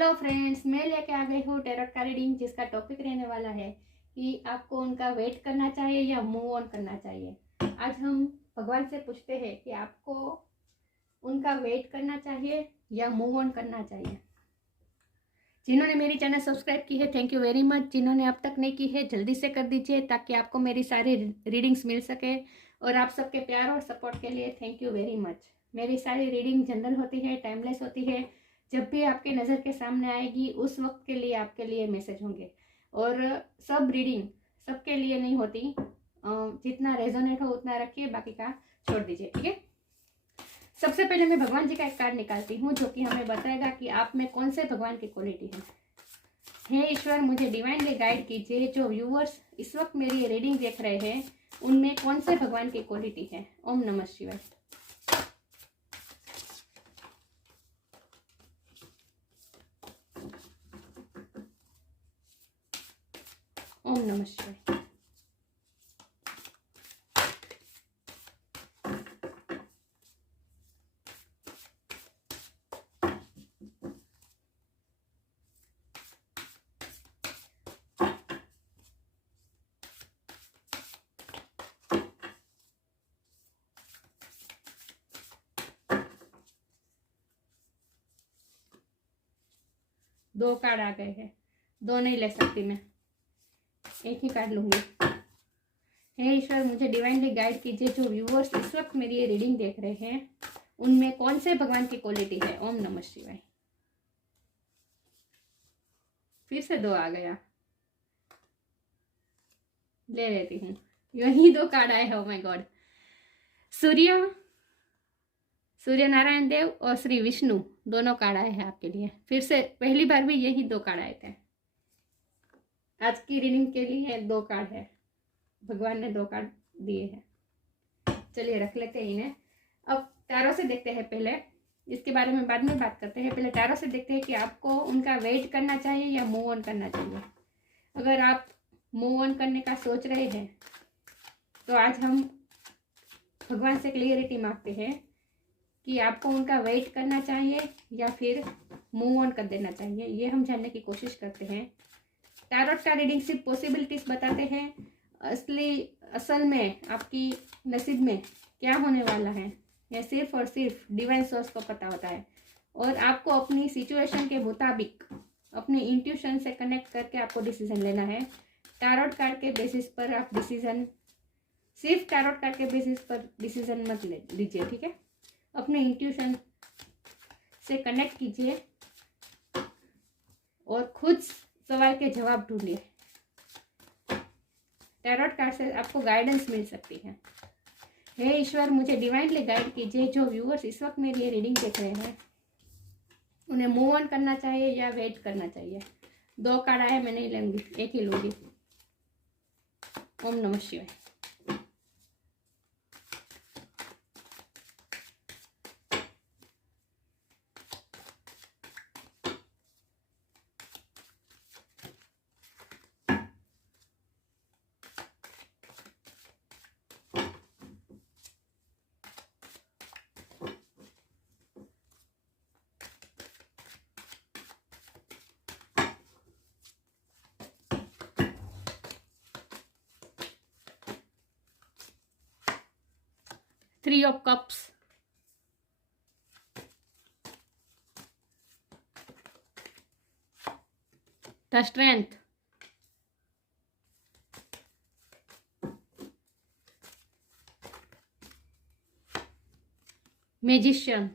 Hello friends, मैं लेके आ गई हूँ टैरोट का रीडिंग, जिसका टॉपिक रहने वाला है कि आपको उनका वेट करना चाहिए या मूव ऑन करना चाहिए। आज हम भगवान से पूछते हैं कि आपको उनका वेट करना चाहिए या मूव ऑन करना चाहिए। जिन्होंने मेरी चैनल सब्सक्राइब की है, थैंक यू वेरी मच। जिन्होंने अब तक नहीं की है, जल्दी से कर दीजिए ताकि आपको मेरी सारी रीडिंग्स मिल सके। और आप सबके प्यार और सपोर्ट के लिए थैंक यू वेरी मच। मेरी सारी रीडिंग जनरल होती है, टाइमलेस होती है। जब भी आपके नज़र के सामने आएगी उस वक्त के लिए आपके लिए मैसेज होंगे। और सब रीडिंग सबके लिए नहीं होती, जितना रेजोनेट हो उतना रखिए, बाकी का छोड़ दीजिए, ठीक है। सबसे पहले मैं भगवान जी का एक कार्ड निकालती हूँ जो कि हमें बताएगा कि आप में कौन से भगवान की क्वालिटी है। हे ईश्वर, मुझे डिवाइनली गाइड कीजिए। जो व्यूअर्स इस वक्त मेरी रीडिंग देख रहे हैं उनमें कौन से भगवान की क्वालिटी है। ओम नमः शिवाय। ओम नमः शिवाय। दो कार्ड आ गए हैं, दो नहीं ले सकती मैं, एक ही कार्ड लूंगी। हे ईश्वर, मुझे डिवाइनली गाइड कीजिए। जो व्यूअर्स इस वक्त मेरी ये रीडिंग देख रहे हैं उनमें कौन से भगवान की क्वालिटी है। ओम नमः शिवाय। फिर से दो आ गया, ले लेती हूँ। यही दो कार्ड आए हैं। Oh my god. Surya Narayan Dev और श्री विष्णु दोनों कार्ड आए हैं आपके लिए। फिर से पहली बार भी यही दो कार्ड आए थे। आज की रीडिंग के लिए दो कार्ड है, भगवान ने दो कार्ड दिए हैं। चलिए रख लेते हैं इन्हें। अब टैरो से देखते हैं, पहले इसके बारे में बाद में बात करते हैं। पहले टैरो से देखते हैं कि आपको उनका वेट करना चाहिए या मूव ऑन करना चाहिए। अगर आप मूव ऑन करने का सोच रहे हैं तो आज हम भगवान से क्लियरिटी मांगते हैं कि आपको उनका वेट करना चाहिए या फिर मूव ऑन कर देना चाहिए। ये हम जानने की कोशिश करते हैं। टैरोट का रीडिंग सिर्फ पॉसिबिलिटीज बताते हैं, असल में आपकी नसीब में क्या होने वाला है यह सिर्फ और सिर्फ डिवाइन सोर्स को पता होता है। और आपको अपनी सिचुएशन के मुताबिक अपने इंट्यूशन से कनेक्ट करके आपको डिसीजन लेना है। टैरोट कार्ड के बेसिस पर आप डिसीजन, सिर्फ टैरोट कार्ड के बेसिस पर डिसीजन मत लीजिए, ठीक है। अपने इंट्यूशन से कनेक्ट कीजिए और खुद सवाल के जवाब ढूंढिए। टैरोट कार्ड से आपको गाइडेंस मिल सकती है। हे ईश्वर, मुझे डिवाइनली गाइड कीजिए। जो व्यूअर्स इस वक्त मेरी ये रीडिंग देख रहे हैं उन्हें मूव ऑन करना चाहिए या वेट करना चाहिए। दो कार्ड आए, मैं नहीं लूंगी, एक ही लूंगी। ओम नमः शिवाय। Three of Cups, the Strength, Magician,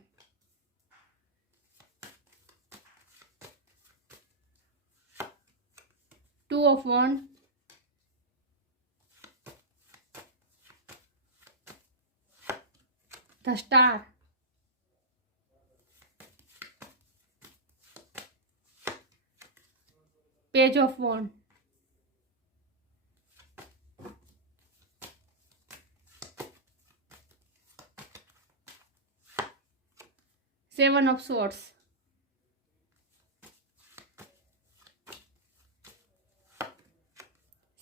Two of Wands, the Star, Page of Wands, Seven of Swords,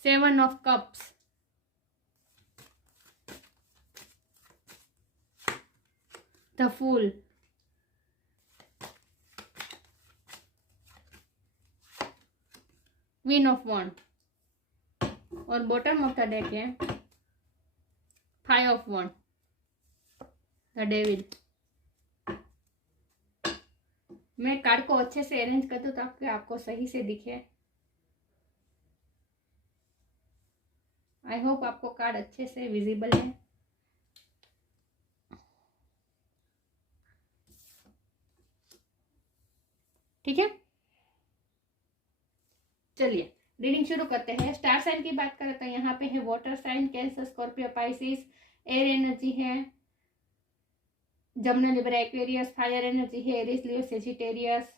Seven of Cups, the Fool, queen of wand, और बॉटम ऑफ द डेक है five of wand, the devil. मैं card को अच्छे से arrange कर दूं ताकि आपको सही से दिखे। आई होप आपको कार्ड अच्छे से विजिबल है। ठीक है, चलिए रीडिंग शुरू करते हैं। स्टार साइन की बात करें तो यहाँ पे है water sign, Cancer, Scorpio, Pisces. Air energy है Gemini, Libra, Aquarius. Fire energy है Aries, Leo, Sagittarius.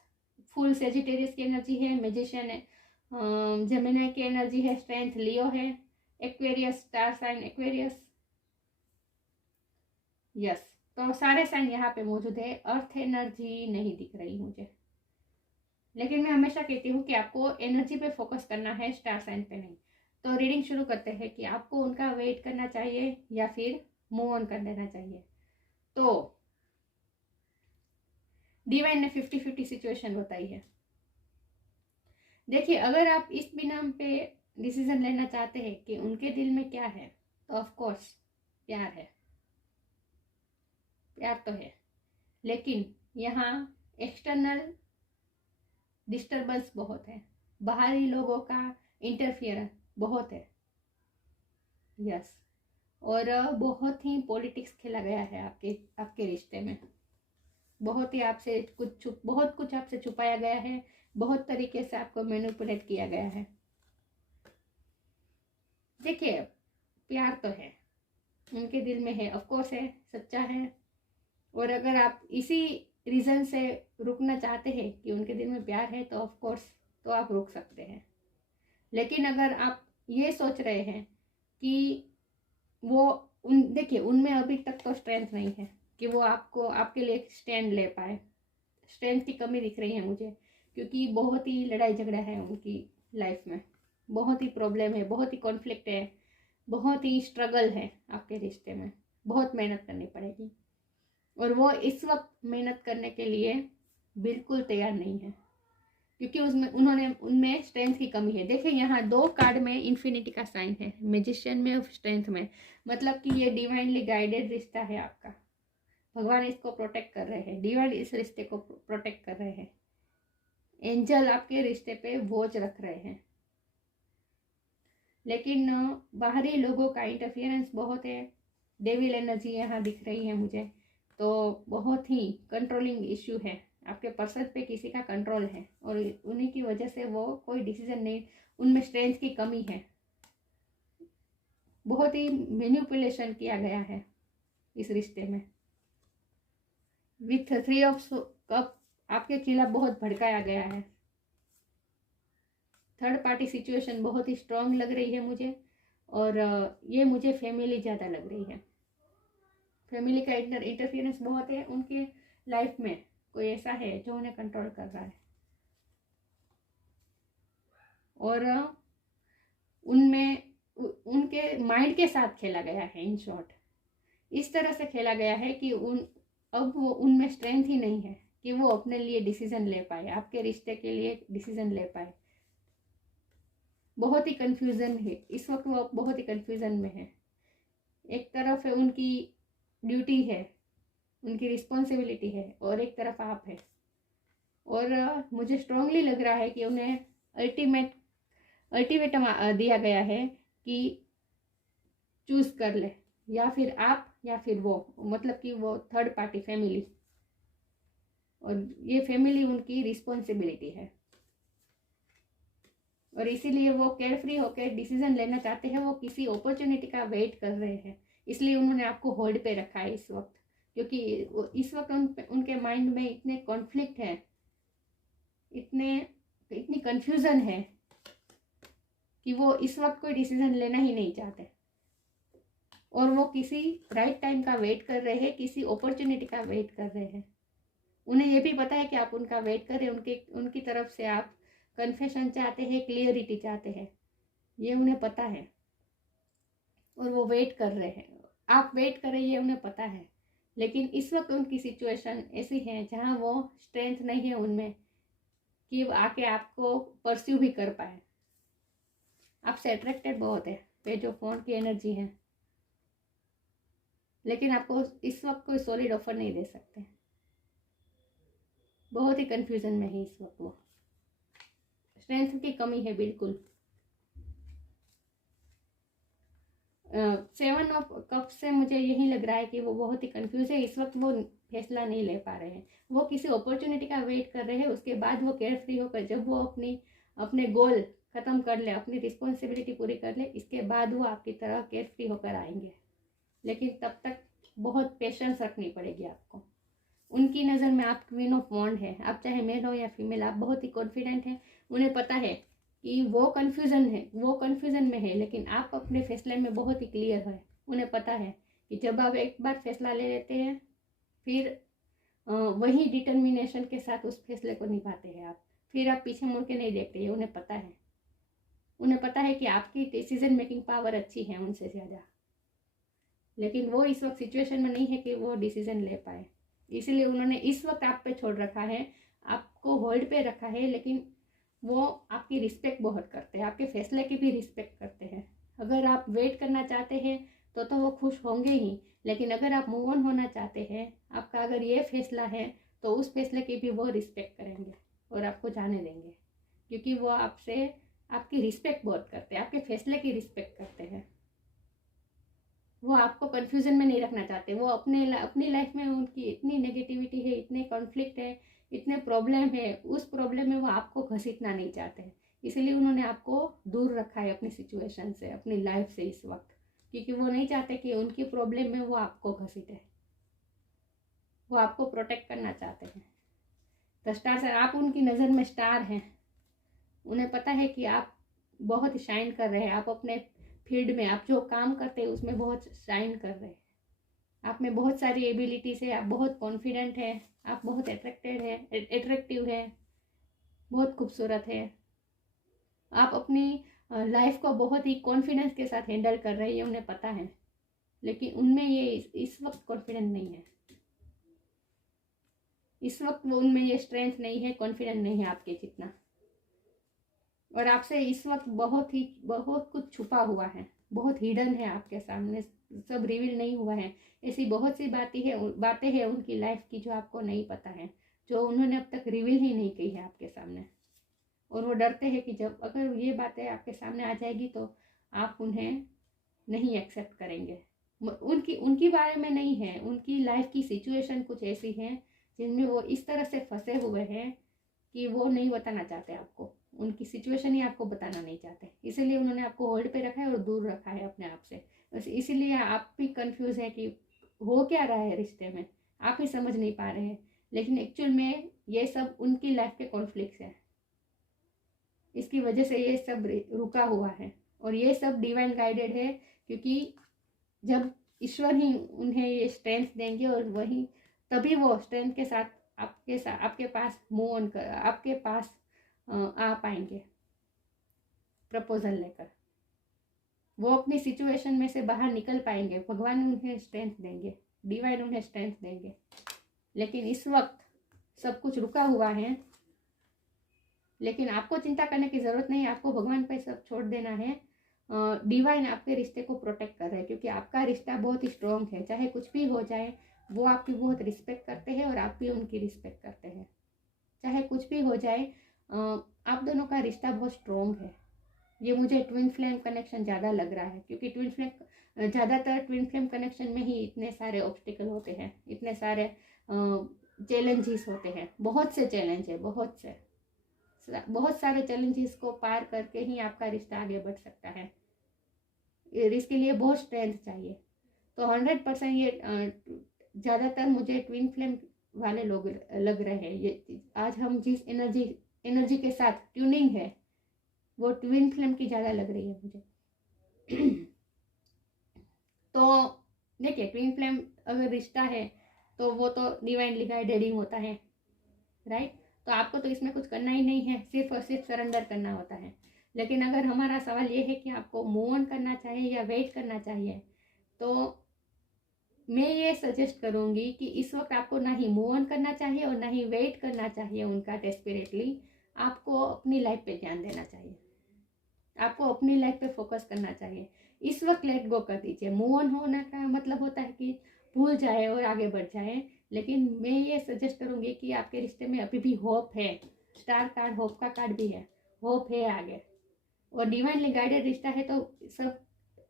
Full Sagittarius की एनर्जी है मैजिशियन है। जमुना की एनर्जी है स्ट्रेंथ, लियो है। Aquarius, star sign Aquarius. Yes, तो सारे साइन यहाँ पे मौजूद है। अर्थ एनर्जी नहीं दिख रही मुझे, लेकिन मैं हमेशा कहती हूँ कि आपको एनर्जी पे फोकस करना है, स्टार साइन पे नहीं। तो रीडिंग शुरू करते हैं कि आपको उनका वेट करना चाहिए या फिर मूव ऑन कर देना चाहिए। तो डिवाइन ने 50-50 सिचुएशन बताई है। देखिए, अगर आप इस बिना पे डिसीजन लेना चाहते हैं कि उनके दिल में क्या है, तो ऑफ कोर्स प्यार है, प्यार तो है, लेकिन यहाँ एक्सटर्नल डिस्टर्बेंस बहुत है, बाहरी लोगों का इंटरफियर बहुत है। यस, और बहुत ही पॉलिटिक्स खेला गया है आपके रिश्ते में। बहुत ही आपसे बहुत कुछ आपसे छुपाया गया है, बहुत तरीके से आपको मैनिपुलेट किया गया है। देखिए, प्यार तो है, उनके दिल में है, ऑफ कोर्स है, सच्चा है। और अगर आप इसी रीज़न से रुकना चाहते हैं कि उनके दिल में प्यार है, तो ऑफ कोर्स तो आप रुक सकते हैं। लेकिन अगर आप ये सोच रहे हैं कि वो देखिए, उनमें अभी तक तो स्ट्रेंथ नहीं है कि वो आपके लिए स्टैंड ले पाए। स्ट्रेंथ की कमी दिख रही है मुझे, क्योंकि बहुत ही लड़ाई झगड़ा है उनकी लाइफ में, बहुत ही प्रॉब्लम है, बहुत ही कॉन्फ्लिक्ट है, बहुत ही स्ट्रगल है आपके रिश्ते में, बहुत मेहनत करनी पड़ेगी। और वो इस वक्त मेहनत करने के लिए बिल्कुल तैयार नहीं है, क्योंकि उनमें स्ट्रेंथ की कमी है। देखिए, यहाँ 2 कार्ड में इन्फिनिटी का साइन है, मैजिशियन में और स्ट्रेंथ में, मतलब कि ये डिवाइनली गाइडेड रिश्ता है आपका। भगवान इसको प्रोटेक्ट कर रहे हैं, डिवाइन इस रिश्ते को प्रोटेक्ट कर रहे हैं, एंजल आपके रिश्ते पे वॉच रख रहे हैं। लेकिन बाहरी लोगों का इंटरफियरेंस बहुत है, डेविल एनर्जी यहाँ दिख रही है मुझे। तो बहुत ही कंट्रोलिंग इश्यू है, आपके पर्सन पे किसी का कंट्रोल है, और उन्हीं की वजह से वो कोई डिसीजन नहीं, उनमें स्ट्रेंथ की कमी है, बहुत ही मैनिपुलेशन किया गया है इस रिश्ते में। विथ 3 ऑफ कप आपके खिलाफ बहुत भड़काया गया है। थर्ड पार्टी सिचुएशन बहुत ही स्ट्रांग लग रही है मुझे, और ये मुझे फैमिली ज़्यादा लग रही है। फैमिली का इंटरफियरेंस बहुत है उनके लाइफ में, कोई ऐसा है जो उन्हें कंट्रोल कर रहा है, और उनमें उनके माइंड के साथ खेला गया है। इन शॉर्ट, इस तरह से खेला गया है कि अब वो उनमें स्ट्रेंथ ही नहीं है कि वो अपने लिए डिसीजन ले पाए, आपके रिश्ते के लिए डिसीजन ले पाए। बहुत ही कंफ्यूजन है इस वक्त, वो बहुत ही कंफ्यूजन में है। एक तरफ है उनकी ड्यूटी है, उनकी रिस्पॉन्सिबिलिटी है, और एक तरफ आप है। और मुझे स्ट्रांगली लग रहा है कि उन्हें अल्टीमेटम दिया गया है कि चूज कर ले, या फिर आप या फिर वो, मतलब कि वो थर्ड पार्टी फैमिली, और ये फैमिली उनकी रिस्पॉन्सिबिलिटी है, और इसीलिए वो केयरफ्री होकर डिसीजन लेना चाहते हैं। वो किसी अपॉर्चुनिटी का वेट कर रहे हैं, इसलिए उन्होंने आपको होल्ड पे रखा है इस वक्त, क्योंकि इस वक्त उनके माइंड में इतने कॉन्फ्लिक्ट है, इतनी कंफ्यूजन है कि वो इस वक्त कोई डिसीजन लेना ही नहीं चाहते, और वो किसी राइट टाइम का वेट कर रहे हैं, किसी अपॉर्चुनिटी का वेट कर रहे हैं। उन्हें ये भी पता है कि आप उनका वेट कर रहे हैं, उनकी तरफ से आप कन्फेशन चाहते हैं, क्लियरिटी चाहते हैं, ये उन्हें पता है, और वो वेट कर रहे हैं। आप वेट कर रहे हैं, ये उन्हें पता है, लेकिन इस वक्त उनकी सिचुएशन ऐसी है जहाँ वो स्ट्रेंथ नहीं है उनमें कि आके आपको परस्यू भी कर पाए। आपसे अट्रैक्टेड बहुत है पेज ऑफ वॉन्ड की एनर्जी है, लेकिन आपको इस वक्त कोई सॉलिड ऑफर नहीं दे सकते। बहुत ही कंफ्यूजन में है इस वक्त, वो स्ट्रेंथ की कमी है बिल्कुल। 7 ऑफ कप से मुझे यही लग रहा है कि वो बहुत ही कंफ्यूज है इस वक्त, वो फैसला नहीं ले पा रहे हैं। वो किसी अपॉर्चुनिटी का वेट कर रहे हैं, उसके बाद वो केयर फ्री होकर जब वो अपने गोल ख़त्म कर ले, अपनी रिस्पॉन्सिबिलिटी पूरी कर ले, इसके बाद वो आपकी तरह केयर फ्री होकर आएंगे। लेकिन तब तक बहुत पेशेंस रखनी पड़ेगी आपको। उनकी नज़र में आप क्वीन ऑफ वॉन्ड है, आप चाहे मेल हो या फीमेल, आप बहुत ही कॉन्फिडेंट हैं। उन्हें पता है कि वो कन्फ्यूज़न में है, लेकिन आप अपने फैसले में बहुत ही क्लियर है। उन्हें पता है कि जब आप एक बार फैसला ले लेते हैं, फिर वही डिटर्मिनेशन के साथ उस फैसले को निभाते हैं आप, फिर आप पीछे मुड़ के नहीं देखते हैं। उन्हें पता है कि आपकी डिसीजन मेकिंग पावर अच्छी है उनसे ज़्यादा, लेकिन वो इस वक्त सिचुएशन में नहीं है कि वो डिसीजन ले पाए। इसीलिए उन्होंने इस वक्त आप पे छोड़ रखा है, आपको होल्ड पे रखा है, लेकिन वो आपकी रिस्पेक्ट बहुत करते हैं, आपके फैसले की भी रिस्पेक्ट करते हैं। अगर आप वेट करना चाहते हैं तो वो खुश होंगे ही, लेकिन अगर आप मूव ऑन होना चाहते हैं, आपका अगर ये फैसला है, तो उस फैसले की भी वो रिस्पेक्ट करेंगे और आपको जाने देंगे, क्योंकि वो आपसे आपकी रिस्पेक्ट बहुत करते हैं, आपके फैसले की रिस्पेक्ट करते हैं। वो आपको कन्फ्यूज़न में नहीं रखना चाहते। वो अपनी लाइफ में उनकी इतनी नेगेटिविटी है, इतने कॉन्फ्लिक्ट है, इतने प्रॉब्लम है, उस प्रॉब्लम में वो आपको घसीटना नहीं चाहते हैं। इसलिए उन्होंने आपको दूर रखा है अपनी सिचुएशन से, अपनी लाइफ से इस वक्त, क्योंकि वो नहीं चाहते कि उनकी प्रॉब्लम में वो आपको घसीटे। वो आपको प्रोटेक्ट करना चाहते हैं। द स्टार से आप उनकी नज़र में स्टार हैं। उन्हें पता है कि आप बहुत शाइन कर रहे हैं, आप अपने फील्ड में, आप जो काम करते हैं उसमें बहुत शाइन कर रहे हैं। आप में बहुत सारी एबिलिटीज है, आप बहुत कॉन्फिडेंट है, आप बहुत अट्रैक्टिव है, बहुत खूबसूरत है। आप अपनी लाइफ को बहुत ही कॉन्फिडेंस के साथ हैंडल कर रहे हैं, ये उन्हें पता है, लेकिन उनमें ये इस वक्त कॉन्फिडेंट नहीं है। इस वक्त वो उनमें ये स्ट्रेंथ नहीं है, कॉन्फिडेंट नहीं है आपके जितना। और आपसे इस वक्त बहुत कुछ छुपा हुआ है, बहुत हिडन है आपके सामने, सब रिवील नहीं हुआ है। ऐसी बहुत सी बातें हैं उनकी लाइफ की जो आपको नहीं पता है, जो उन्होंने अब तक रिवील ही नहीं की है आपके सामने। और वो डरते हैं कि जब अगर ये बातें आपके सामने आ जाएगी तो आप उन्हें नहीं एक्सेप्ट करेंगे। उनकी बारे में नहीं है, उनकी लाइफ की सिचुएशन कुछ ऐसी है जिनमें वो इस तरह से फंसे हुए हैं कि वो नहीं बताना चाहते आपको, उनकी सिचुएशन ही आपको बताना नहीं चाहते। इसीलिए उन्होंने आपको होल्ड पे रखा है और दूर रखा है अपने आप से। बस इसीलिए आप भी कंफ्यूज है कि हो क्या रहा है रिश्ते में, आप ही समझ नहीं पा रहे हैं। लेकिन एक्चुअल में ये सब उनकी लाइफ के कॉन्फ्लिक्ट्स हैं, इसकी वजह से ये सब रुका हुआ है। और ये सब डिवाइन गाइडेड है, क्योंकि जब ईश्वर ही उन्हें ये स्ट्रेंथ देंगे और वही तभी वो स्ट्रेंथ के साथ आपके पास मूव ऑन कर, आपके पास आ पाएंगे प्रपोजल लेकर। वो अपनी सिचुएशन में से बाहर निकल पाएंगे, भगवान उन्हें स्ट्रेंथ देंगे, डिवाइन उन्हें स्ट्रेंथ देंगे। लेकिन इस वक्त सब कुछ रुका हुआ है, लेकिन आपको चिंता करने की ज़रूरत नहीं, आपको भगवान पे सब छोड़ देना है। डिवाइन आपके रिश्ते को प्रोटेक्ट कर रहे हैं, क्योंकि आपका रिश्ता बहुत ही स्ट्रॉन्ग है। चाहे कुछ भी हो जाए, वो आपकी बहुत रिस्पेक्ट करते हैं और आप भी उनकी रिस्पेक्ट करते हैं। चाहे कुछ भी हो जाए, आप दोनों का रिश्ता बहुत स्ट्रॉन्ग है। ये मुझे ट्विन फ्लेम कनेक्शन ज़्यादा लग रहा है, क्योंकि ज़्यादातर ट्विन फ्लेम कनेक्शन में ही इतने सारे ऑब्स्टिकल होते हैं, इतने सारे चैलेंजेस होते हैं। बहुत से चैलेंज है, बहुत सारे चैलेंजेस को पार करके ही आपका रिश्ता आगे बढ़ सकता है। इसके लिए बहुत स्ट्रेंथ चाहिए। तो 100% ये ज़्यादातर मुझे ट्विन फ्लेम वाले लोग लग रहे हैं। ये आज हम जिस एनर्जी के साथ ट्यूनिंग है, वो ट्विन फ्लेम की ज़्यादा लग रही है मुझे। तो देखिए, ट्विन फ्लेम अगर रिश्ता है तो वो तो डिवाइनली गाइडेड ही होता है, राइट। तो आपको तो इसमें कुछ करना ही नहीं है, सिर्फ और सिर्फ सरेंडर करना होता है। लेकिन अगर हमारा सवाल ये है कि आपको मूव ऑन करना चाहिए या वेट करना चाहिए, तो मैं ये सजेस्ट करूँगी कि इस वक्त आपको ना ही मूव ऑन करना चाहिए और ना ही वेट करना चाहिए उनका डेस्परेटली। आपको अपनी लाइफ पे ध्यान देना चाहिए। आपको अपनी लाइफ पे फोकस करना चाहिए। इस वक्त लेट गो कर दीजिए। मूव ऑन होने का मतलब होता है कि भूल जाए और आगे बढ़ जाए, लेकिन मैं ये सजेस्ट करूँगी कि आपके रिश्ते में अभी भी होप है। स्टार कार्ड होप का कार्ड भी है, होप है आगे। और डिवाइनली गाइडेड रिश्ता है तो सब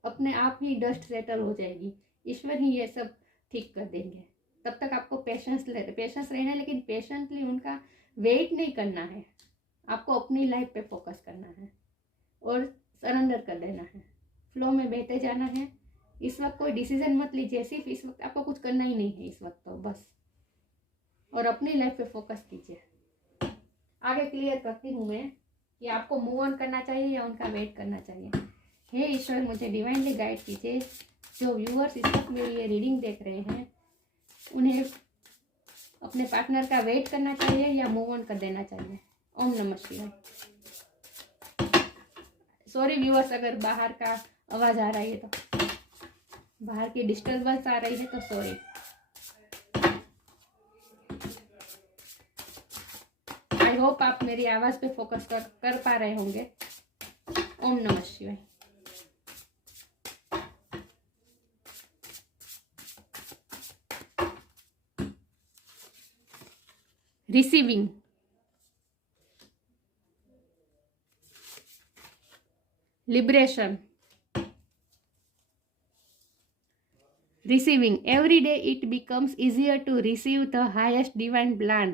अपने आप ही डस्ट सेटल हो जाएगी। ईश्वर ही ये सब ठीक कर देंगे। तब तक आपको पेशेंस रहना है, लेकिन पेशेंटली उनका वेट नहीं करना है। आपको अपनी लाइफ पे फोकस करना है और सरेंडर कर देना है। फ्लो में बहते जाना है। इस वक्त कोई डिसीजन मत लीजिए, सिर्फ इस वक्त आपको कुछ करना ही नहीं है इस वक्त तो बस। और अपनी लाइफ पे फोकस कीजिए। आगे क्लियर करती हूँ मैं कि आपको मूव ऑन करना चाहिए या उनका वेट करना चाहिए। हे ईश्वर, मुझे डिवाइनली गाइड कीजिए। जो व्यूअर्स इस वक्त मेरी ये रीडिंग देख रहे हैं, उन्हें अपने पार्टनर का वेट करना चाहिए या मूव ऑन कर देना चाहिए। ओम नमः शिवाय। सॉरी व्यूअर्स, अगर बाहर का आवाज़ आ रही है तो, बाहर की डिस्टर्बेंस आ रही है तो सॉरी। आई होप आप मेरी आवाज़ पे फोकस कर पा रहे होंगे। ओम नमः शिवाय। Receiving, liberation, receiving. Every day it becomes easier to receive the highest divine plan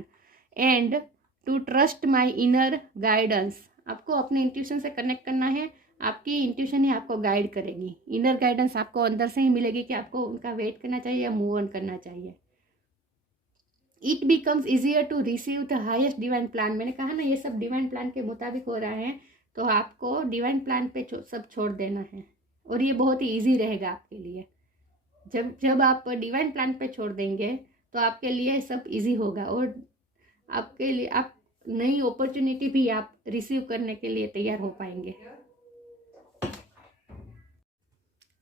and to trust my inner guidance. आपको अपने इंट्यूशन से कनेक्ट करना है। आपकी इंट्यूशन ही आपको गाइड करेगी। इनर गाइडेंस आपको अंदर से ही मिलेगी कि आपको उनका वेट करना चाहिए या मूव ऑन करना चाहिए। It becomes easier to receive the highest divine plan. मैंने कहा ना, ये सब डिवाइन प्लान के मुताबिक हो रहा है, तो आपको डिवाइन प्लान पे सब छोड़ देना है और ये बहुत ही ईजी रहेगा आपके लिए। जब आप डिवाइन प्लान पे छोड़ देंगे तो आपके लिए सब इजी होगा और आपके लिए आप नई अपॉर्चुनिटी भी आप रिसीव करने के लिए तैयार हो पाएंगे।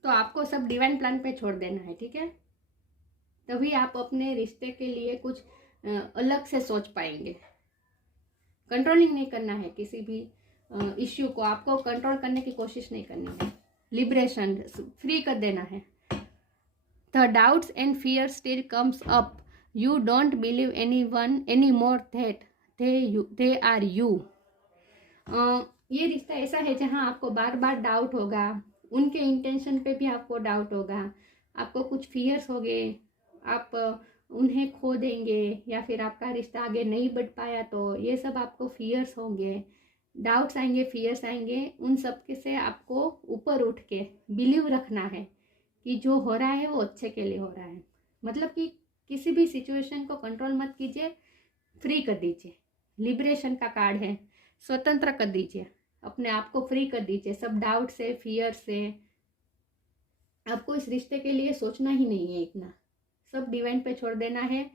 तो आपको सब डिवाइन प्लान पे छोड़ देना है, ठीक है? तभी आप अपने रिश्ते के लिए कुछ अलग से सोच पाएंगे। कंट्रोलिंग नहीं करना है किसी भी इश्यू को, आपको कंट्रोल करने की कोशिश नहीं करनी है। लिबरेशन, फ्री कर देना है। The doubts and fear still comes up, you don't believe anyone any more that they are you. ये रिश्ता ऐसा है जहाँ आपको बार बार डाउट होगा, उनके इंटेंशन पे भी आपको डाउट होगा, आपको कुछ फियर्स होंगे, आप उन्हें खो देंगे या फिर आपका रिश्ता आगे नहीं बढ़ पाया तो ये सब आपको फियर्स होंगे, डाउट्स आएंगे, फियर्स आएंगे। उन सब के से आपको ऊपर उठ के बिलीव रखना है कि जो हो रहा है वो अच्छे के लिए हो रहा है। मतलब कि किसी भी सिचुएशन को कंट्रोल मत कीजिए, फ्री कर दीजिए। लिबरेशन का कार्ड है, स्वतंत्र कर दीजिए, अपने आप को फ्री कर दीजिए सब डाउट से, फियर से। आपको इस रिश्ते के लिए सोचना ही नहीं है इतना, सब डिवाइन पे छोड़ देना है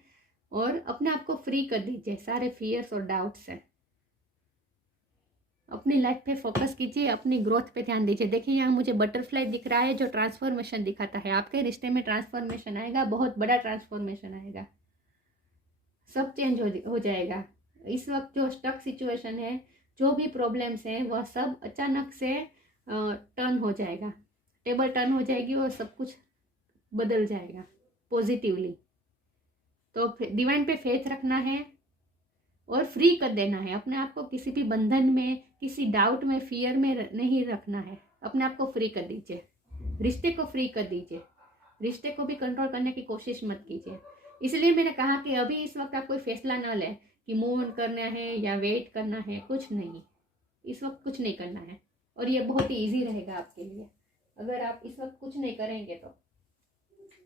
और अपने आप को फ्री कर दीजिए सारे फियर्स और डाउट से। अपनी लाइफ पे फोकस कीजिए, अपनी ग्रोथ पे ध्यान दीजिए। देखिए यहाँ मुझे बटरफ्लाई दिख रहा है जो ट्रांसफॉर्मेशन दिखाता है। आपके रिश्ते में ट्रांसफॉर्मेशन आएगा, बहुत बड़ा ट्रांसफॉर्मेशन आएगा, सब चेंज हो जाएगा। इस वक्त जो स्टक सिचुएशन है, जो भी प्रॉब्लम्स हैं, वह सब अचानक से टर्न हो जाएगा, टेबल टर्न हो जाएगी और सब कुछ बदल जाएगा पॉजिटिवली। तो डिवाइन पे फेथ रखना है और फ्री कर देना है अपने आप को। किसी भी बंधन में, किसी डाउट में, फियर में नहीं रखना है। अपने आप को फ्री कर दीजिए, रिश्ते को फ्री कर दीजिए, रिश्ते को भी कंट्रोल करने की कोशिश मत कीजिए। इसलिए मैंने कहा कि अभी इस वक्त आप कोई फैसला न लें कि मूव ऑन करना है या वेट करना है, कुछ नहीं, इस वक्त कुछ नहीं करना है। और ये बहुत ही ईजी रहेगा आपके लिए। अगर आप इस वक्त कुछ नहीं करेंगे तो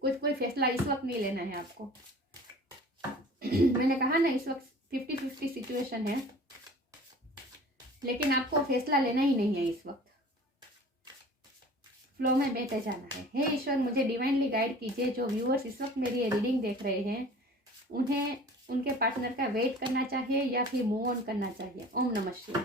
कोई फैसला इस वक्त नहीं लेना है आपको। मैंने कहा ना, इस वक्त 50-50 सिचुएशन है, लेकिन आपको फैसला लेना ही नहीं है इस वक्त, फ्लो में बहते जाना है। हे ईश्वर, मुझे डिवाइनली गाइड कीजिए। जो व्यूअर्स इस वक्त मेरी ये रीडिंग देख रहे हैं, उन्हें उनके पार्टनर का वेट करना चाहिए या फिर मूव ऑन करना चाहिए। ओम नमः शिवाय।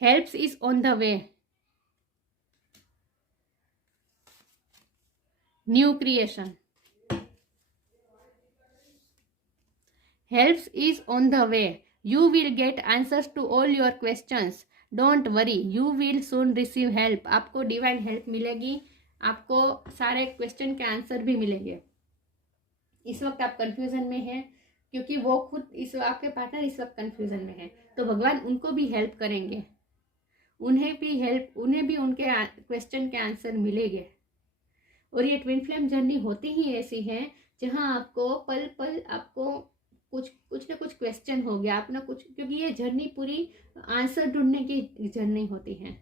Helps is on the way, new creation, helps is on the way, you will get answers to all your questions, don't worry, you will soon receive help. आपको डिवाइन हेल्प मिलेगी, आपको सारे question के आंसर भी मिलेंगे। इस वक्त आप कंफ्यूजन में हैं क्योंकि वो खुद आपके पार्टनर इस वक्त कंफ्यूजन में है, तो भगवान उनको भी हेल्प करेंगे, उन्हें भी उनके क्वेश्चन के आंसर मिलेंगे। और ये ट्विन फ्लेम जर्नी होती ही ऐसी है जहां आपको पल पल आपको कुछ ना कुछ क्वेश्चन हो गया, आप ना कुछ, क्योंकि ये जर्नी पूरी आंसर ढूंढने की जर्नी होती है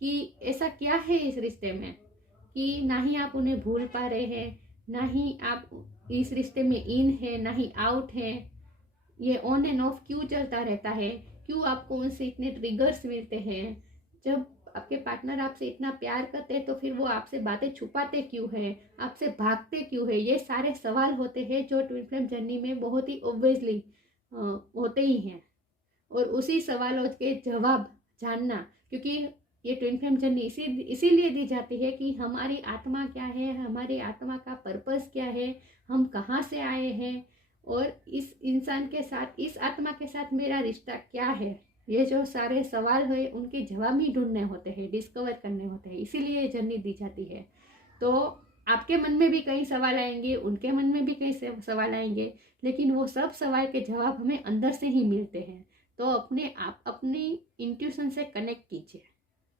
कि ऐसा क्या है इस रिश्ते में कि ना ही आप उन्हें भूल पा रहे हैं, ना ही आप इस रिश्ते में इन है, ना ही आउट है। ये ऑन एंड ऑफ क्यों चलता रहता है, क्यों आपको उनसे इतने ट्रिगर्स मिलते हैं। जब आपके पार्टनर आपसे इतना प्यार करते हैं तो फिर वो आपसे बातें छुपाते क्यों है, आपसे भागते क्यों है। ये सारे सवाल होते हैं जो ट्विन फ्लेम जर्नी में बहुत ही ऑब्वियसली होते ही हैं। और उसी सवालों के जवाब जानना, क्योंकि ये ट्विन फ्लेम जर्नी इसीलिए दी जाती है कि हमारी आत्मा क्या है, हमारी आत्मा का पर्पस क्या है, हम कहाँ से आए हैं, और इस इंसान के साथ, इस आत्मा के साथ मेरा रिश्ता क्या है। ये जो सारे सवाल है उनके जवाब ही ढूंढने होते हैं, डिस्कवर करने होते हैं, इसीलिए ये जर्नी दी जाती है। तो आपके मन में भी कई सवाल आएंगे, उनके मन में भी कई सवाल आएंगे, लेकिन वो सब सवाल के जवाब हमें अंदर से ही मिलते हैं। तो आप अपनी इंट्यूशन से कनेक्ट कीजिए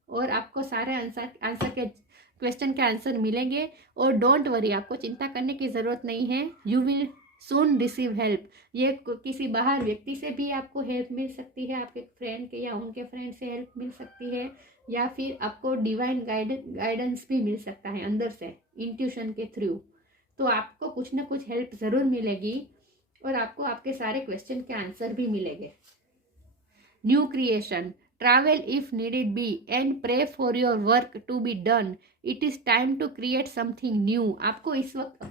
और आपको सारे आंसर के क्वेश्चन के आंसर मिलेंगे। और डोंट वरी, आपको चिंता करने की ज़रूरत नहीं है, you will soon receive help. ये किसी बाहर व्यक्ति से भी आपको हेल्प मिल सकती है, आपके फ्रेंड के या उनके फ्रेंड से हेल्प मिल सकती है, या फिर आपको डिवाइन गाइडेंस भी मिल सकता है अंदर से इंट्यूशन के थ्रू। तो आपको कुछ ना कुछ हेल्प ज़रूर मिलेगी और आपको आपके सारे क्वेश्चन के आंसर भी मिलेंगे। New creation, travel if needed be and pray for your work to be done, it is time to create something new। आपको इस वक्त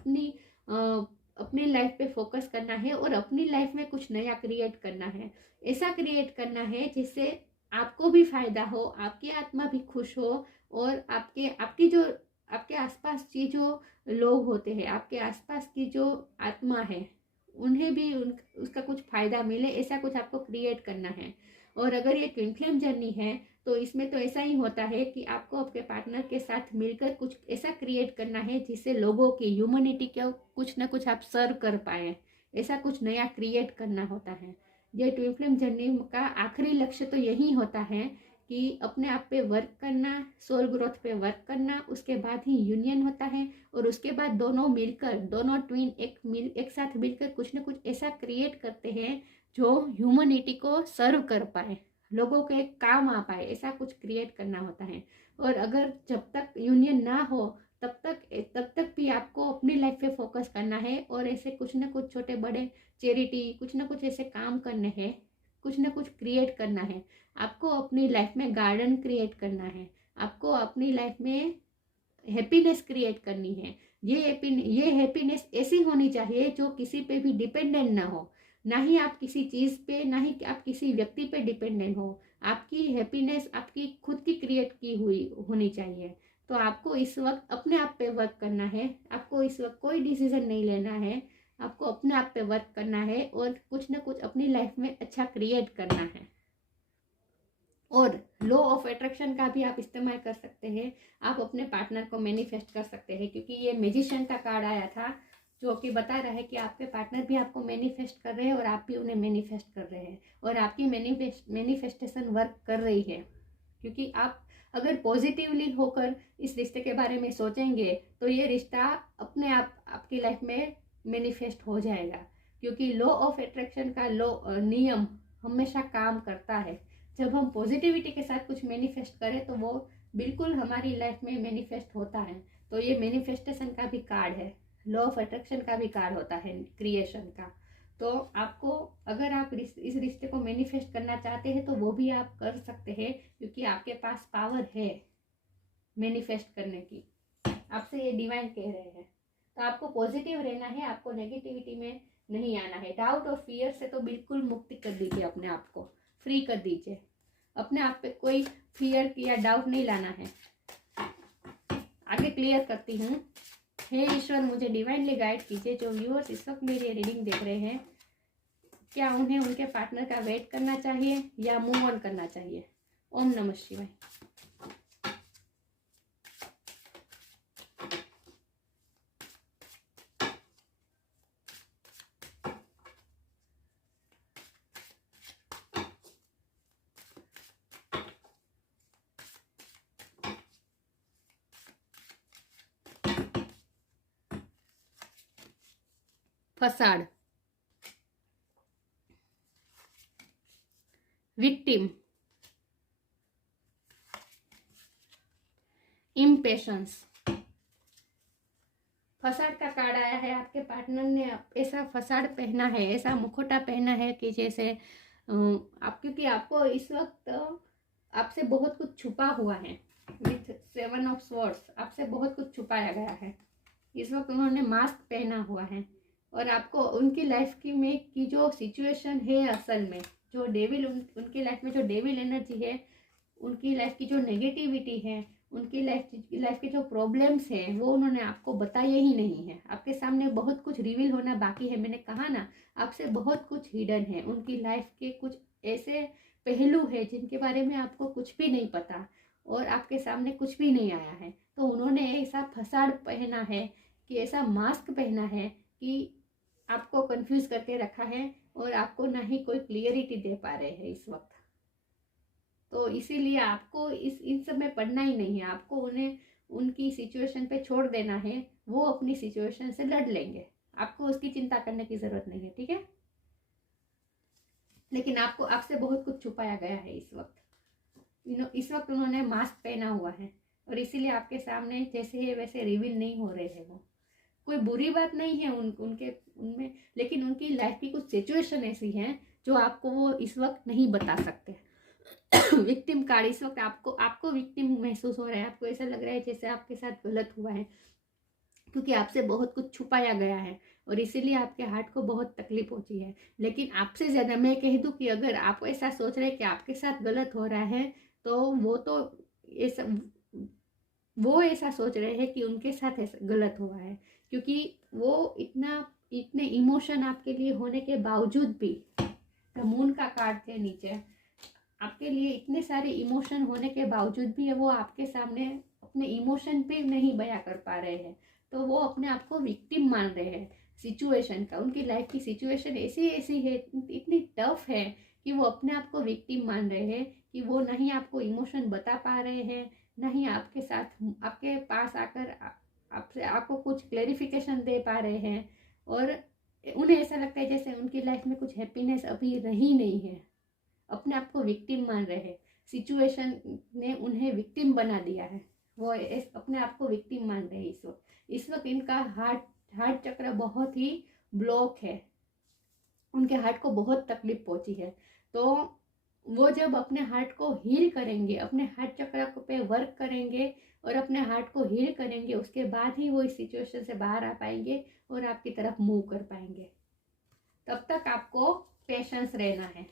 अपनी लाइफ पे फोकस करना है और अपनी लाइफ में कुछ नया क्रिएट करना है। ऐसा क्रिएट करना है जिससे आपको भी फायदा हो, आपकी आत्मा भी खुश हो, और आपके आसपास की जो लोग होते हैं, आपके आसपास की जो आत्मा है, उन्हें भी उसका कुछ फायदा मिले। ऐसा कुछ आपको क्रिएट करना है। और अगर ये ट्विन फ्लेम जर्नी है तो इसमें तो ऐसा ही होता है कि आपको अपने पार्टनर के साथ मिलकर कुछ ऐसा क्रिएट करना है जिससे लोगों की ह्यूमैनिटी को कुछ ना कुछ आप सर्व कर पाए। ऐसा कुछ नया क्रिएट करना होता है। ये ट्विन फ्लेम जर्नी का आखिरी लक्ष्य तो यही होता है कि अपने आप पे वर्क करना, सोल ग्रोथ पे वर्क करना, उसके बाद ही यूनियन होता है, और उसके बाद दोनों ट्विन एक साथ मिलकर कुछ ना कुछ ऐसा क्रिएट करते हैं जो ह्यूमनिटी को सर्व कर पाए, लोगों के काम आ पाए। ऐसा कुछ क्रिएट करना होता है। और अगर जब तक यूनियन ना हो तब तक भी आपको अपनी लाइफ पे फोकस करना है और ऐसे कुछ ना कुछ छोटे बड़े चैरिटी, कुछ ना कुछ ऐसे काम करने हैं, कुछ ना कुछ क्रिएट करना है। आपको अपनी लाइफ में गार्डन क्रिएट करना है, आपको अपनी लाइफ में हैप्पीनेस क्रिएट करनी है। ये हैप्पीनेस ऐसी होनी चाहिए जो किसी पे भी डिपेंडेंट ना हो, ना ही आप किसी चीज़ पे, ना ही आप किसी व्यक्ति पे डिपेंडेंट हो। आपकी हैप्पीनेस आपकी खुद की क्रिएट की हुई होनी चाहिए। तो आपको इस वक्त अपने आप पे वर्क करना है, आपको इस वक्त कोई डिसीजन नहीं लेना है, आपको अपने आप पे वर्क करना है और कुछ ना कुछ अपनी लाइफ में अच्छा क्रिएट करना है। और लॉ ऑफ अट्रैक्शन का भी आप इस्तेमाल कर सकते हैं, आप अपने पार्टनर को मैनिफेस्ट कर सकते हैं, क्योंकि ये मैजिशियन का कार्ड आया था जो कि बता रहा है कि आपके पार्टनर भी आपको मैनिफेस्ट कर रहे हैं और आप भी उन्हें मैनिफेस्ट कर रहे हैं, और आपकी मैनिफेस्टेशन वर्क कर रही है। क्योंकि आप अगर पॉजिटिवली होकर इस रिश्ते के बारे में सोचेंगे तो ये रिश्ता अपने आप आपकी लाइफ में मैनिफेस्ट हो जाएगा, क्योंकि लॉ ऑफ अट्रैक्शन का नियम हमेशा काम करता है। जब हम पॉजिटिविटी के साथ कुछ मैनिफेस्ट करें तो वो बिल्कुल हमारी लाइफ में मैनिफेस्ट होता है। तो ये मैनिफेस्टेशन का भी कार्ड है, लॉ ऑफ अट्रैक्शन का भी कार्ड होता है क्रिएशन का। तो आपको, अगर आप इस रिश्ते को मैनिफेस्ट करना चाहते हैं तो वो भी आप कर सकते हैं, क्योंकि आपके पास पावर है मैनिफेस्ट करने की, आपसे ये डिवाइन कह रहे हैं। तो आपको पॉजिटिव रहना है, आपको नेगेटिविटी में नहीं आना है। डाउट और फियर से तो बिल्कुल मुक्ति कर दीजिए, अपने आप को फ्री कर दीजिए, अपने आप पे कोई फियर या डाउट नहीं लाना है। आगे क्लियर करती हूँ। हे ईश्वर, मुझे डिवाइनली गाइड कीजिए। जो व्यूअर्स इस वक्त मेरी रीडिंग देख रहे हैं, क्या उन्हें उनके पार्टनर का वेट करना चाहिए या मूव ऑन करना चाहिए? ओम नमः शिवाय। Facade, victim, impatience. फसाड का कार्ड आया है, आपके पार्टनर ने ऐसा फसाड पहना है, ऐसा मुखौटा पहना है कि जैसे आप, क्योंकि आपको इस वक्त आपसे बहुत कुछ छुपा हुआ है। विथ 7 ऑफ स्वॉर्ड्स आपसे बहुत कुछ छुपाया गया है। इस वक्त उन्होंने मास्क पहना हुआ है और आपको उनकी लाइफ की जो सिचुएशन है, असल में जो डेविल उनकी लाइफ में जो डेविल एनर्जी है, उनकी लाइफ की जो नेगेटिविटी है, उनकी लाइफ के जो प्रॉब्लम्स हैं, वो उन्होंने आपको बताए ही नहीं है। आपके सामने बहुत कुछ रिवील होना बाकी है। मैंने कहा ना, आपसे बहुत कुछ हिडन है। उनकी लाइफ के कुछ ऐसे पहलू है जिनके बारे में आपको कुछ भी नहीं पता और आपके सामने कुछ भी नहीं आया है। तो उन्होंने ऐसा फसाड पहना है कि ऐसा मास्क पहना है कि आपको कंफ्यूज करके रखा है और आपको ना ही कोई क्लियरिटी दे पा रहे हैं इस वक्त। तो इसीलिए आपको इन सब में पढ़ना ही नहीं है। आपको उन्हें उनकी सिचुएशन पे छोड़ देना है। वो अपनी सिचुएशन से लड़ लेंगे, आपको उसकी चिंता करने की जरूरत नहीं है, ठीक है। लेकिन आपको आपसे बहुत कुछ छुपाया गया है इस वक्त। इस वक्त उन्होंने मास्क पहना हुआ है और इसीलिए आपके सामने जैसे है वैसे रिवील नहीं हो रहे हैं। वो कोई बुरी बात नहीं है उनमें, लेकिन उनकी लाइफ की कुछ सिचुएशन ऐसी है जो आपको वो इस वक्त नहीं बता सकते। विक्टिम कार्ड, इस वक्त आपको विक्टिम महसूस हो रहा है। आपको ऐसा लग रहा है जैसे आपके साथ गलत हुआ है, क्योंकि आपसे बहुत कुछ छुपाया गया है और इसीलिए आपके हार्ट को बहुत तकलीफ पहुंची है। लेकिन आपसे ज़्यादा मैं कह दूं कि अगर आप ऐसा सोच रहे हैं कि आपके साथ गलत हो रहा है, तो वो ऐसा सोच रहे हैं कि उनके साथ ऐसा गलत हुआ है, क्योंकि वो इतने इमोशन आपके लिए होने के बावजूद भी, मून का कार्ड थे नीचे, आपके लिए इतने सारे इमोशन होने के बावजूद भी वो आपके सामने अपने इमोशन पे नहीं बयां कर पा रहे हैं। तो वो अपने आप को विक्टिम मान रहे हैं सिचुएशन का। उनकी लाइफ की सिचुएशन ऐसी है, इतनी टफ है कि वो अपने आप को विक्टिम मान रहे हैं कि वो नहीं आपको इमोशन बता पा रहे हैं, नहीं आपके साथ आपके पास आकर आपको कुछ क्लैरिफिकेशन दे पा रहे हैं। और उन्हें ऐसा लगता है जैसे उनकी लाइफ में कुछ हैप्पीनेस अभी रही नहीं है। अपने आप को विक्टिम मान रहे हैं, सिचुएशन ने उन्हें विक्टिम बना दिया है। वो अपने आप को विक्टिम मान रहे हैं इस वक्त इनका हार्ट चक्र बहुत ही ब्लॉक है। उनके हार्ट को बहुत तकलीफ पहुंची है। तो वो जब अपने हार्ट को हील करेंगे, अपने हार्ट चक्र पे वर्क करेंगे और अपने हार्ट को हील करेंगे, उसके बाद ही वो इस सिचुएशन से बाहर आ पाएंगे और आपकी तरफ मूव कर पाएंगे। तब तक आपको पेशेंस रहना है,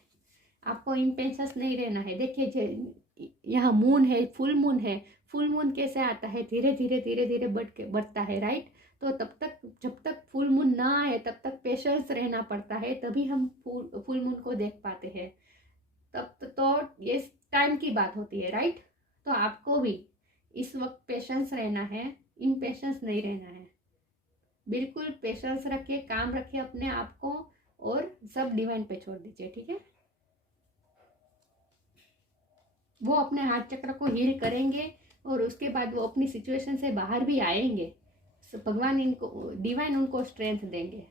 आपको इम्पेशेंस नहीं रहना है। देखिए यहाँ मून है, फुल मून है। फुल मून कैसे आता है? धीरे धीरे बढ़ता है, राइट। तो जब तक फुल मून ना आए तब तक पेशेंस रहना पड़ता है, तभी हम फुल मून को देख पाते हैं। तब तो ये टाइम की बात होती है, राइट। तो आपको भी इस वक्त पेशेंस रहना है, इम्पेशेंस नहीं रहना है। बिल्कुल पेशेंस रखिए, काम रखिए अपने आप को और सब डिवाइन पे छोड़ दीजिए, ठीक है। वो अपने हार्ट चक्र को हील करेंगे और उसके बाद वो अपनी सिचुएशन से बाहर भी आएंगे। भगवान डिवाइन उनको स्ट्रेंथ देंगे,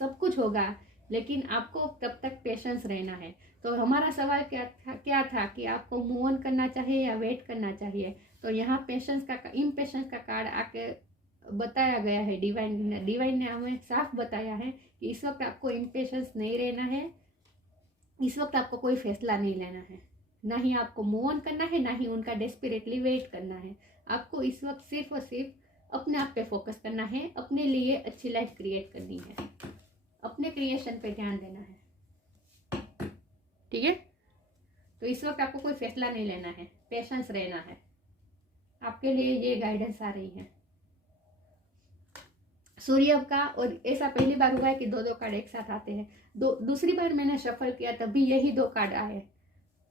सब कुछ होगा। लेकिन आपको तब तक पेशेंस रहना है। तो हमारा सवाल क्या था कि आपको मूव ऑन करना चाहिए या वेट करना चाहिए। तो यहाँ इम्पेशेंस का कार्ड आके बताया गया है। डिवाइन ने हमें साफ बताया है कि इस वक्त आपको इम्पेशेंस नहीं रहना है, इस वक्त आपको कोई फैसला नहीं लेना है, ना ही आपको मूव ऑन करना है, ना ही उनका डेस्परेटली वेट करना है। आपको इस वक्त सिर्फ और सिर्फ अपने आप पे फोकस करना है, अपने लिए अच्छी लाइफ क्रिएट करनी है, अपने क्रिएशन पे ध्यान देना है, ठीक है। तो इस वक्त आपको कोई फैसला नहीं लेना है, पेशेंस रहना है। आपके लिए ये गाइडेंस आ रही है। सूर्य का, और ऐसा पहली बार हुआ है कि दो दो कार्ड एक साथ आते हैं। दूसरी बार मैंने सफल किया तब भी यही दो कार्ड आए।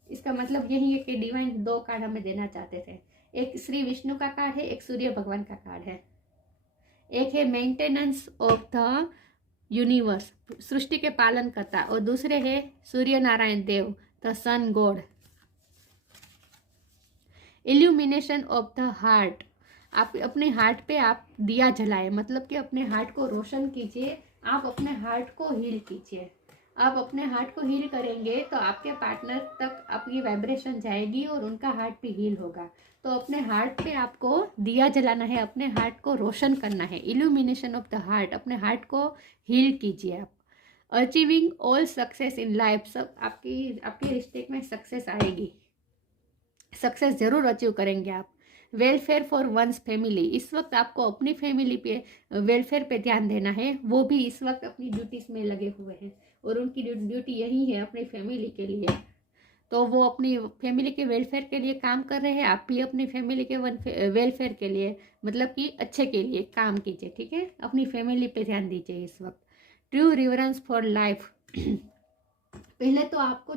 इसका मतलब यही है कि डिवाइन दो कार्ड हमें देना चाहते थे। एक श्री विष्णु का कार्ड है, एक सूर्य भगवान का कार्ड है। एक है मेंटेनेंस ऑफ द यूनिवर्स, सृष्टि के पालन करता, और दूसरे है Surya Narayan Dev, the sun god. Illumination of the heart, आप अपने हार्ट पे आप दिया जलाए, मतलब कि अपने हार्ट को रोशन कीजिए, आप अपने हार्ट को हील कीजिए। आप अपने हार्ट को हील करेंगे तो आपके पार्टनर तक आपकी वाइब्रेशन जाएगी और उनका हार्ट भी हील होगा। तो अपने हार्ट पे आपको दिया जलाना है, अपने हार्ट को रोशन करना है। इल्यूमिनेशन ऑफ द हार्ट, अपने हार्ट को हील कीजिए आप। Achieving all success in life, सब आपके रिश्ते में सक्सेस आएगी, सक्सेस जरूर अचीव करेंगे आप। वेलफेयर फॉर वंस फैमिली, इस वक्त आपको अपनी फैमिली पे वेलफेयर पे ध्यान देना है। वो भी इस वक्त अपनी ड्यूटीज में लगे हुए हैं और उनकी ड्यूटी यही है अपनी फैमिली के लिए। तो वो अपनी फैमिली के वेलफेयर के लिए काम कर रहे हैं, आप भी अपनी फैमिली के वेलफेयर के लिए, मतलब कि अच्छे के लिए काम कीजिए, ठीक है। अपनी फैमिली पे ध्यान दीजिए इस वक्त। ट्रू रिवरेंस फॉर लाइफ, पहले तो आपको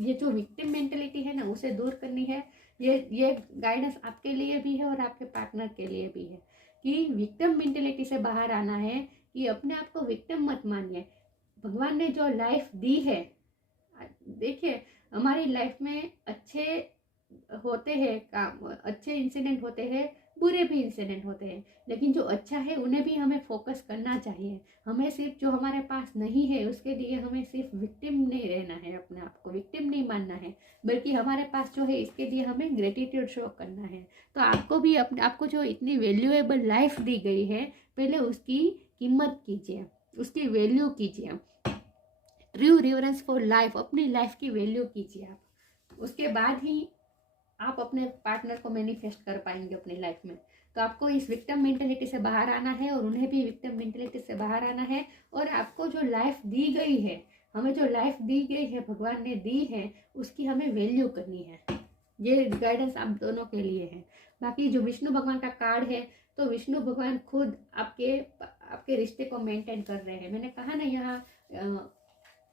ये जो विक्टिम मेंटेलिटी है ना, उसे दूर करनी है। ये गाइडेंस आपके लिए भी है और आपके पार्टनर के लिए भी है कि विक्टिम मेंटेलिटी से बाहर आना है, कि अपने आप को विक्टिम मत मानिए। भगवान ने जो लाइफ दी है, देखिए हमारी लाइफ में अच्छे होते हैं काम, अच्छे इंसिडेंट होते हैं, बुरे भी इंसिडेंट होते हैं, लेकिन जो अच्छा है उन्हें भी हमें फोकस करना चाहिए। हमें सिर्फ जो हमारे पास नहीं है उसके लिए हमें सिर्फ विक्टिम नहीं रहना है, अपने आप को विक्टिम नहीं मानना है, बल्कि हमारे पास जो है इसके लिए हमें ग्रेटिट्यूड शो करना है। तो आपको भी आपको जो इतनी वैल्यूएबल लाइफ दी गई है, पहले उसकी कीमत कीजिए, उसकी वैल्यू कीजिए। ट्रू रिवरेंस फॉर लाइफ, अपनी लाइफ की वैल्यू कीजिए आप, उसके बाद ही आप अपने पार्टनर को मैनिफेस्ट कर पाएंगे अपनी लाइफ में। तो आपको इस विक्टिम मेंटेलिटी से बाहर आना है और उन्हें भी विक्टिम मेंटेलिटी से बाहर आना है। और आपको जो लाइफ दी गई है, हमें जो लाइफ दी गई है, भगवान ने दी है, उसकी हमें वैल्यू करनी है। ये गाइडेंस आप दोनों के लिए है। बाकी जो विष्णु भगवान का कार्ड है, तो विष्णु भगवान खुद आपके रिश्ते को मेंटेन कर रहे हैं। मैंने कहा ना, यहाँ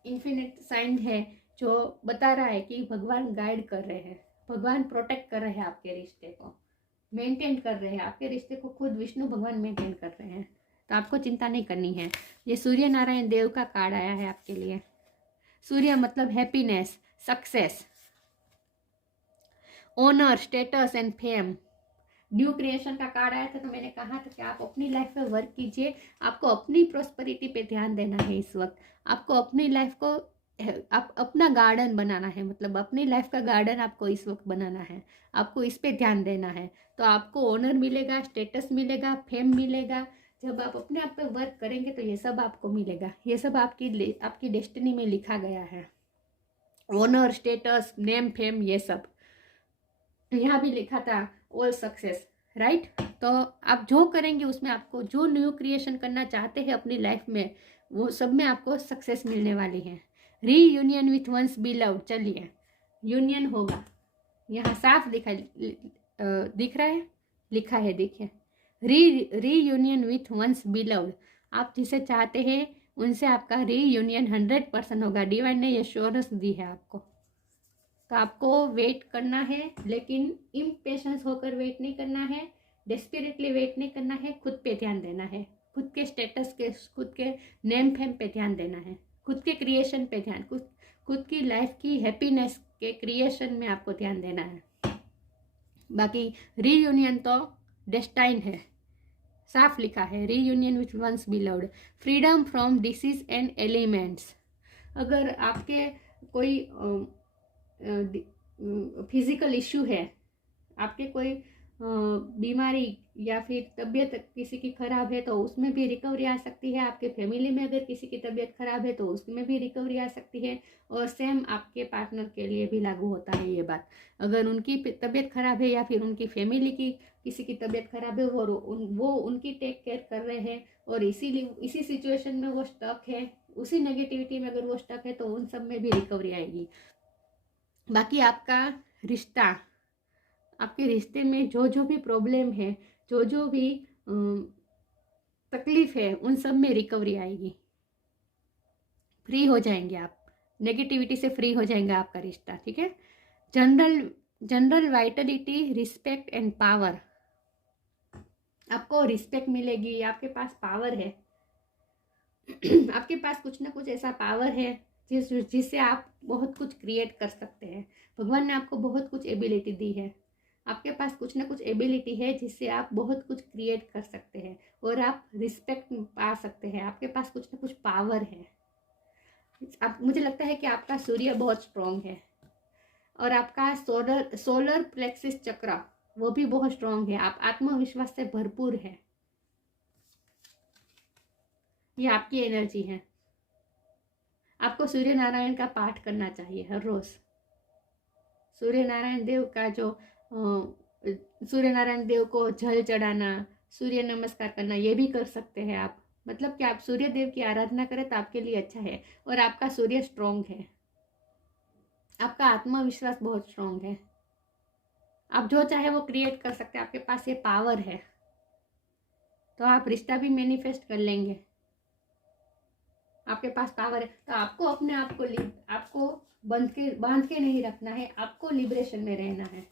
इन्फिनिट साइन है जो बता रहा है कि भगवान गाइड कर रहे हैं, भगवान प्रोटेक्ट कर रहे हैं, आपके रिश्ते को मेंटेन कर रहे हैं। आपके रिश्ते को खुद विष्णु भगवान मेंटेन कर रहे हैं, तो आपको चिंता नहीं करनी है। ये सूर्य नारायण देव का कार्ड आया है आपके लिए। सूर्य मतलब happiness, success, honour, status and fame. New creation का कार्ड आया था, तो मैंने कहा था कि आप अपनी लाइफ में वर्क कीजिए, आपको अपनी प्रॉस्पेरिटी पे ध्यान देना है इस वक्त। आपको अपनी लाइफ को आप अपना गार्डन बनाना है, मतलब अपनी लाइफ का गार्डन आपको इस वक्त बनाना है, आपको इस पे ध्यान देना है। तो आपको ऑनर मिलेगा, स्टेटस मिलेगा, फेम मिलेगा। जब आप अपने आप पे वर्क करेंगे तो ये सब आपको मिलेगा। ये सब आपकी डेस्टिनी में लिखा गया है। ऑनर, स्टेटस, नेम, फेम, ये सब यहाँ भी लिखा था, ऑल सक्सेस, राइट। तो आप जो करेंगे उसमें आपको जो न्यू क्रिएशन करना चाहते हैं अपनी लाइफ में, वो सब में आपको सक्सेस मिलने वाली है। रीयूनियन विथ वंस बिलव्ड, चलिए यूनियन होगा, यहाँ साफ दिख रहा है, लिखा है, देखिए, रीयूनियन विथ वंस बिलव्ड। आप जिसे चाहते हैं उनसे आपका रीयूनियन 100% होगा। डिवाइन ने ये श्योरेंस दी है आपको। तो आपको वेट करना है, लेकिन इम्पेशेंस होकर वेट नहीं करना है, डेस्परेटली वेट नहीं करना है। खुद पे ध्यान देना है, खुद के स्टेटस के, खुद के नेम फेम पे ध्यान देना है, खुद के क्रिएशन पे ध्यान, खुद की लाइफ की हैप्पीनेस के क्रिएशन में आपको ध्यान देना है। बाकी रीयूनियन तो डेस्टाइन है, साफ लिखा है, reunion with one's beloved, freedom from disease and elements. अगर आपके कोई फिजिकल इश्यू है, आपके कोई बीमारी या फिर तबीयत किसी की ख़राब है, तो उसमें भी रिकवरी आ सकती है। आपके फैमिली में अगर किसी की तबीयत ख़राब है तो उसमें भी रिकवरी आ सकती है। और सेम आपके पार्टनर के लिए भी लागू होता है ये बात। अगर उनकी तबीयत ख़राब है या फिर उनकी फैमिली की किसी की तबीयत ख़राब है और वो उनकी टेक केयर कर रहे हैं, और इसी सिचुएशन में वो स्टक है, उसी नेगेटिविटी में अगर वो स्टक है, तो उन सब में भी रिकवरी आएगी। बाकी आपका रिश्ता, आपके रिश्ते में जो भी प्रॉब्लम है, जो भी तकलीफ है उन सब में रिकवरी आएगी, फ्री हो जाएंगे आप, नेगेटिविटी से फ्री हो जाएगा आपका रिश्ता, ठीक है। General Vitality, respect and power, आपको रिस्पेक्ट मिलेगी, आपके पास पावर है आपके पास कुछ ना कुछ ऐसा पावर है जिससे आप बहुत कुछ क्रिएट कर सकते हैं। भगवान ने आपको बहुत कुछ एबिलिटी दी है, आपके पास कुछ ना कुछ एबिलिटी है जिससे आप बहुत कुछ क्रिएट कर सकते हैं और आप रिस्पेक्ट पा सकते हैं, आपके पास कुछ ना कुछ पावर है। मुझे लगता है कि आपका सूर्य बहुत स्ट्रांग है और आपका सोलर प्लेक्सिस चक्र वो भी बहुत स्ट्रांग है, आप आत्मविश्वास से भरपूर है, ये आपकी एनर्जी है। आपको सूर्य नारायण का पाठ करना चाहिए हर रोज। सूर्य नारायण देव का जो सूर्य नारायण देव को जल चढ़ाना, सूर्य नमस्कार करना, ये भी कर सकते हैं आप। मतलब कि आप सूर्य देव की आराधना करें तो आपके लिए अच्छा है। और आपका सूर्य स्ट्रांग है, आपका आत्मविश्वास बहुत स्ट्रांग है, आप जो चाहे वो क्रिएट कर सकते हैं, आपके पास ये पावर है, तो आप रिश्ता भी मैनिफेस्ट कर लेंगे। आपके पास पावर है तो आपको अपने आप को आपको बांध के नहीं रखना है, आपको लिबरेशन में रहना है,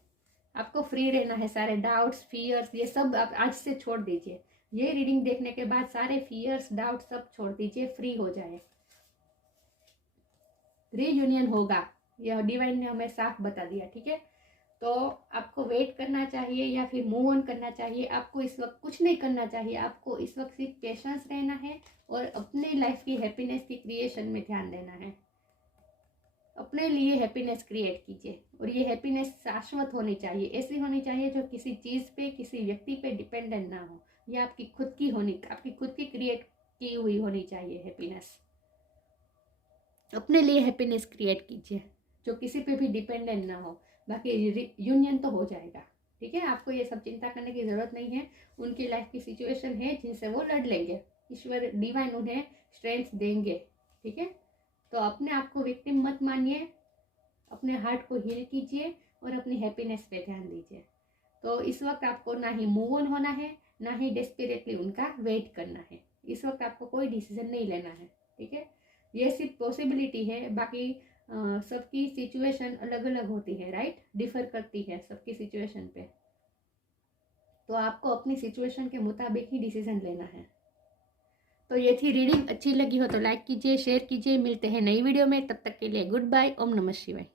आपको फ्री रहना है। सारे डाउट्स, फियर्स, ये सब आप आज से छोड़ दीजिए। ये रीडिंग देखने के बाद सारे फियर्स, डाउट्स सब छोड़ दीजिए, फ्री हो जाए। रीयूनियन होगा, यह डिवाइन ने हमें साफ बता दिया, ठीक है। तो आपको वेट करना चाहिए या फिर मूव ऑन करना चाहिए। आपको इस वक्त कुछ नहीं करना चाहिए, आपको इस वक्त सिर्फ पेशेंस रहना है और अपने लाइफ की हैप्पीनेस की क्रिएशन में ध्यान देना है। अपने लिए हैप्पीनेस क्रिएट कीजिए और ये हैप्पीनेस शाश्वत होनी चाहिए, ऐसी होनी चाहिए जो किसी चीज़ पे, किसी व्यक्ति पे डिपेंडेंट ना हो। ये आपकी खुद की आपकी खुद की क्रिएट की हुई होनी चाहिए हैप्पीनेस। अपने लिए हैप्पीनेस क्रिएट कीजिए जो किसी पे भी डिपेंडेंट ना हो। बाकी यूनियन तो हो जाएगा, ठीक है। आपको ये सब चिंता करने की ज़रूरत नहीं है। उनकी लाइफ की सिचुएशन है जिनसे वो लड़ लेंगे, ईश्वर डिवाइन उन्हें स्ट्रेंथ देंगे, ठीक है। तो अपने आप को विक्टिम मत मानिए, अपने हार्ट को हील कीजिए और अपनी हैप्पीनेस पे ध्यान दीजिए। तो इस वक्त आपको ना ही मूव ऑन होना है, ना ही डेस्परेटली उनका वेट करना है। इस वक्त आपको कोई डिसीजन नहीं लेना है, ठीक है। ये सिर्फ पॉसिबिलिटी है, बाकी सबकी सिचुएशन अलग अलग होती है, राइट, डिफर करती है सबकी सिचुएशन पे। तो आपको अपनी सिचुएशन के मुताबिक ही डिसीजन लेना है। तो ये थी रीडिंग। अच्छी लगी हो तो लाइक कीजिए, शेयर कीजिए। मिलते हैं नई वीडियो में, तब तक के लिए गुड बाय। ओम नमः शिवाय।